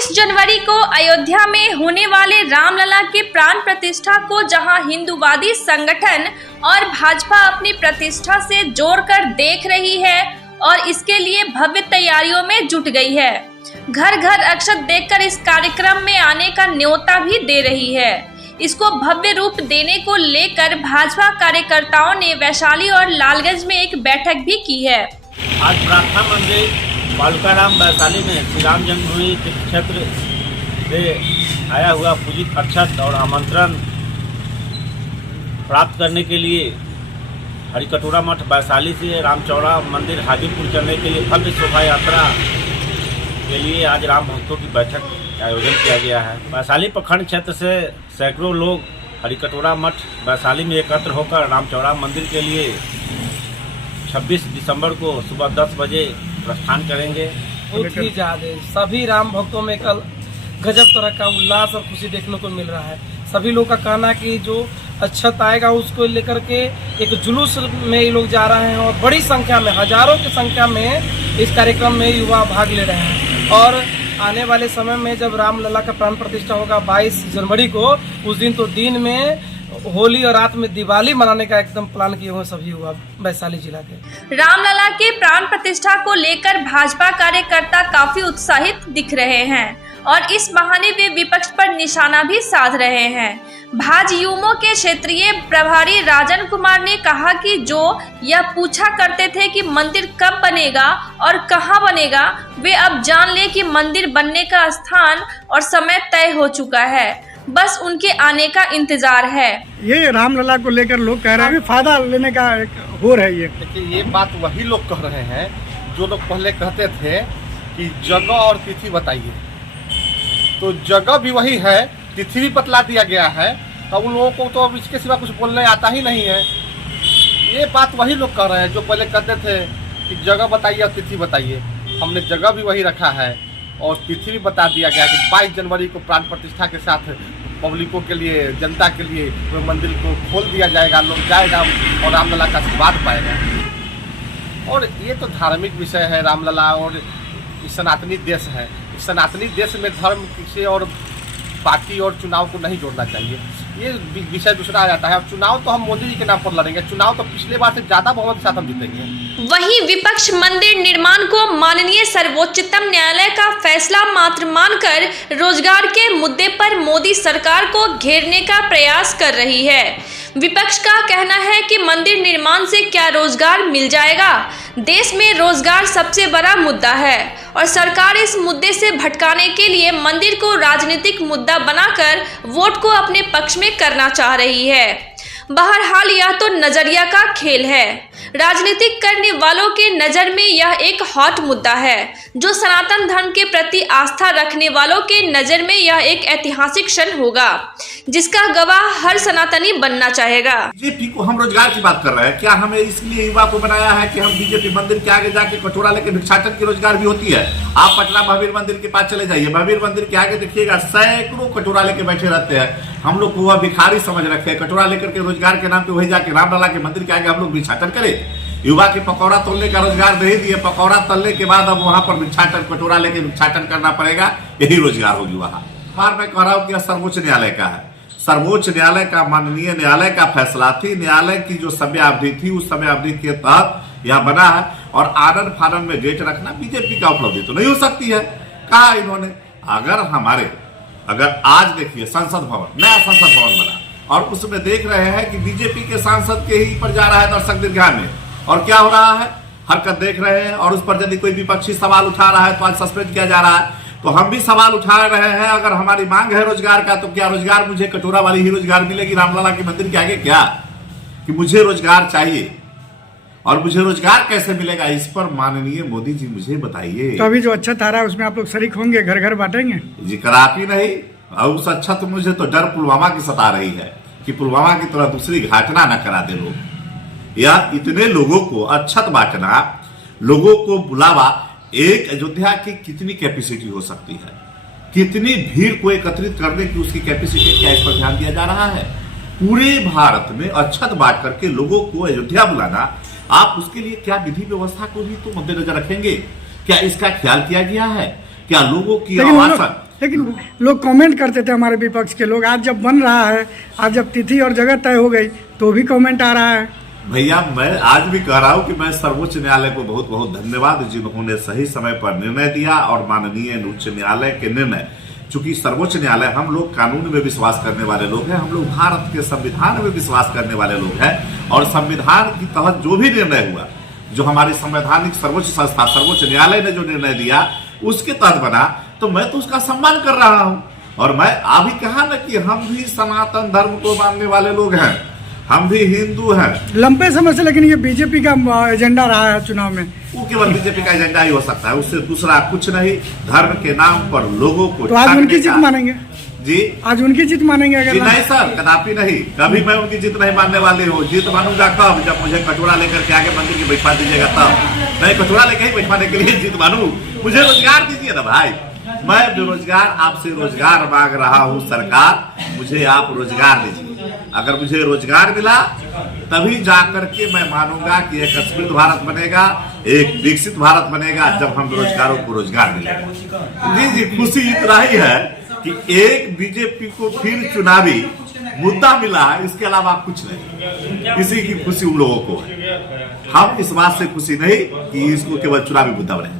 22 जनवरी को अयोध्या में होने वाले रामलला के प्राण प्रतिष्ठा को जहां हिंदूवादी संगठन और भाजपा अपनी प्रतिष्ठा से जोड़कर देख रही है और इसके लिए भव्य तैयारियों में जुट गई है। घर घर अक्षत देकर इस कार्यक्रम में आने का न्योता भी दे रही है। इसको भव्य रूप देने को लेकर भाजपा कार्यकर्ताओं ने वैशाली और लालगंज में एक बैठक भी की है। आज प्रार्थना मंदिर बालकाराम वैशाली में श्री राम जन्मभूमि क्षेत्र से आया हुआ पूजित अक्षत और आमंत्रण प्राप्त करने के लिए हरिकटोरा मठ वैशाली से रामचौड़ा मंदिर हाजीपुर चलने के लिए भव्य शोभा यात्रा के लिए आज राम भक्तों की बैठक का आयोजन किया गया है। वैशाली प्रखंड क्षेत्र से सैकड़ों लोग हरिकटोरा मठ वैशाली में एकत्र होकर रामचौड़ा मंदिर के लिए 26 दिसंबर को सुबह 10 बजे प्रस्थान करेंगे। बहुत ही ज्यादा सभी राम भक्तों में कल गजब तरह का उल्लास और खुशी देखने को मिल रहा है। सभी लोग का कहना कि जो अक्षत आएगा उसको लेकर के एक जुलूस में ये लोग जा रहे हैं और बड़ी संख्या में, हजारों की संख्या में इस कार्यक्रम में युवा भाग ले रहे हैं। और आने वाले समय में जब रामलला का प्राण प्रतिष्ठा होगा 22 जनवरी को, उस दिन तो दिन में होली और रात में दिवाली मनाने का एकदम प्लान किए हुए सभी हुआ वैशाली जिला के। रामलला के प्राण प्रतिष्ठा को लेकर भाजपा कार्यकर्ता काफी उत्साहित दिख रहे हैं और इस बहाने वे विपक्ष पर निशाना भी साध रहे हैं। भाजयुमो के क्षेत्रीय प्रभारी राजन कुमार ने कहा कि जो यह पूछा करते थे कि मंदिर कब बनेगा और कहां बनेगा, वे अब जान ले कि मंदिर बनने का स्थान और समय तय हो चुका है, बस उनके आने का इंतजार है। ये रामलला को लेकर लोग कह रहे हैं फायदा लेने का एक हो रहा है। देखिए, ये बात वही लोग कह रहे हैं जो लोग पहले कहते थे कि जगह और तिथि बताइए, तो जगह भी वही है, तिथि भी बतला दिया गया है। अब उन लोगों को तो अब इसके सिवा कुछ बोलने आता ही नहीं है। ये बात वही लोग कह रहे हैं जो पहले कहते थे कि जगह बताइए और तिथि बताइए। हमने जगह भी वही रखा है और तिथि भी बता दिया गया कि 22 जनवरी को प्राण प्रतिष्ठा के साथ पब्लिकों के लिए, जनता के लिए मंदिर को खोल दिया जाएगा, लोग जाएगा और रामलला का आशीर्वाद पाएगा। और ये तो धार्मिक विषय है रामलला, और सनातनी देश है। सनातनी देश में धर्म से और पार्टी और चुनाव को नहीं जोड़ना चाहिए। ये विषय दूसरा आ जाता है। अब चुनाव तो हम मोदी जी के नाम पर लड़ेंगे, चुनाव तो पिछले बार से ज्यादा बहुमत के साथ हम जीतेंगे। वहीं विपक्ष मंदिर निर्माण को माननीय सर्वोच्चतम न्यायालय का फैसला मात्र मानकर रोजगार के मुद्दे पर मोदी सरकार को घेरने का प्रयास कर रही है। विपक्ष का कहना है कि मंदिर निर्माण से क्या रोजगार मिल जाएगा? देश में रोजगार सबसे बड़ा मुद्दा है और सरकार इस मुद्दे से भटकाने के लिए मंदिर को राजनीतिक मुद्दा बनाकर वोट को अपने पक्ष में करना चाह रही है। बहरहाल यह तो नजरिया का खेल है। राजनीतिक करने वालों के नजर में यह एक हॉट मुद्दा है, जो सनातन धर्म के प्रति आस्था रखने वालों के नजर में यह एक ऐतिहासिक क्षण होगा, जिसका गवाह हर सनातनी बनना चाहेगा। बीजेपी को हम रोजगार की बात कर रहे हैं, क्या हमें इसलिए युवा को बनाया है कि हम बीजेपी मंदिर के आगे जाके कटोरा लेके भिक्षाटन की रोजगार भी होती है। आप पटना महावीर मंदिर के पास चले जाइए, महावीर मंदिर के आगे देखिएगा सैकड़ों कटोरा लेके बैठे रहते हैं। हम लोग को वह भिखारी समझ रखे हैं। कटोरा लेकर के रोजगार के नाम पे वही जाके रामलला के मंदिर के आगे हम लोग भिक्षाटन करें। युवा के पकौड़ा तोलने का रोजगार नहीं दिए, पकौड़ा तलने के बाद अब वहां पर भिक्षाटन, कटोरा लेके भिक्षाटन करना पड़ेगा, यही रोजगार होगी वहां। बार मैं कह रहा हूं कि सर्वोच्च न्यायालय का है, सर्वोच्च न्यायालय का माननीय न्यायालय का फैसला थी। न्यायालय की जो समयावधि थी उस समयावधि के तहत यह बना है और आनन फानन में गेट रखना बीजेपी का उपलब्धि तो नहीं हो सकती है। कहा इन्होंने अगर आज देखिए संसद भवन, नया संसद भवन बना और उसमें देख रहे हैं कि बीजेपी के सांसद के ही पर जा रहा है दर्शक दीर्घा में, और क्या हो रहा है, हरकत देख रहे हैं। और उस पर यदि कोई विपक्षी सवाल उठा रहा है तो आज सस्पेंड किया जा रहा है। तो हम भी सवाल उठा रहे हैं, अगर हमारी मांग है रोजगार का, तो क्या रोजगार मुझे कटोरा वाली ही रोजगार मिलेगी रामलला के मंदिर के आगे? क्या कि मुझे रोजगार चाहिए, और मुझे रोजगार कैसे मिलेगा, इस पर माननीय मोदी जी मुझे बताइए। तो अभी जो अक्षत आ रहा है उसमें आप लोग शरीक होंगे, घर घर बांटेंगे? जी कराप ही नहीं, और उस अक्षत मुझे तो डर पुलवामा की सता रही है कि पुलवामा की तरह दूसरी घटना न करा दे लोग। या इतने लोगों को अक्षत बांटना, लोगों को बुलावा, एक अयोध्या की कितनी कैपेसिटी हो सकती है, कितनी भीड़ को एकत्रित करने की उसकी कैपेसिटी, क्या इस पर ध्यान दिया जा रहा है? पूरे भारत में अक्षत बांट करके लोगों को अयोध्या बुलाना, आप उसके लिए क्या विधि व्यवस्था को भी तो मद्देनजर रखेंगे? क्या इसका ख्याल किया गया है? क्या लोगों की आवासन लेकिन लोग कमेंट करते थे हमारे विपक्ष के लोग, आज जब बन रहा है, आज जब तिथि और जगह तय हो गई तो भी कमेंट आ रहा है। भैया मैं आज भी कह रहा हूं कि मैं सर्वोच्च न्यायालय को बहुत बहुत धन्यवाद, जिन्होंने सही समय पर निर्णय दिया, और माननीय उच्च न्यायालय के निर्णय, चूंकि सर्वोच्च न्यायालय, हम लोग कानून में विश्वास करने वाले लोग हैं, हम लोग भारत के संविधान में विश्वास करने वाले लोग हैं, और संविधान के तहत जो भी निर्णय हुआ, जो हमारी संवैधानिक सर्वोच्च संस्था सर्वोच्च न्यायालय ने जो निर्णय दिया उसके तहत बना, तो मैं तो उसका सम्मान कर रहा हूं। और मैं अभी कहा ना कि हम भी सनातन धर्म को मानने वाले लोग हैं, हम भी हिंदू हैं लंबे समय से, लेकिन ये बीजेपी का एजेंडा रहा है चुनाव में। वो केवल बीजेपी का एजेंडा ही हो सकता है, उससे दूसरा कुछ नहीं। धर्म के नाम पर लोगों को तो आज उनकी जीत मानेंगे जी, आज उनकी जीत मानेंगे अगर जी नहीं सर, कदापि नहीं, कभी मैं उनकी जीत नहीं मानने वाली हूँ। जीत मानूंगा कब, जब मुझे कटोरा लेकर के आगे मंदिर में बैठा दीजिएगा तब। नहीं कटोरा लेकर ही बैठवाने के लिए जीत मानू, मुझे रोजगार दीजिए ना भाई। मैं बेरोजगार आपसे रोजगार मांग रहा हूँ, सरकार मुझे आप रोजगार दीजिए। अगर मुझे रोजगार मिला तभी जाकर के मैं मानूंगा कि एक समृद्ध भारत बनेगा, एक विकसित भारत बनेगा, जब हम बेरोजगारों को रोजगार मिलेगा। जी जी, खुशी इतना ही है कि एक बीजेपी को फिर चुनावी मुद्दा मिला है, इसके अलावा कुछ नहीं। इसी की खुशी उन लोगों को है, हम इस बात से खुशी नहीं कि इसको केवल चुनावी मुद्दा बने।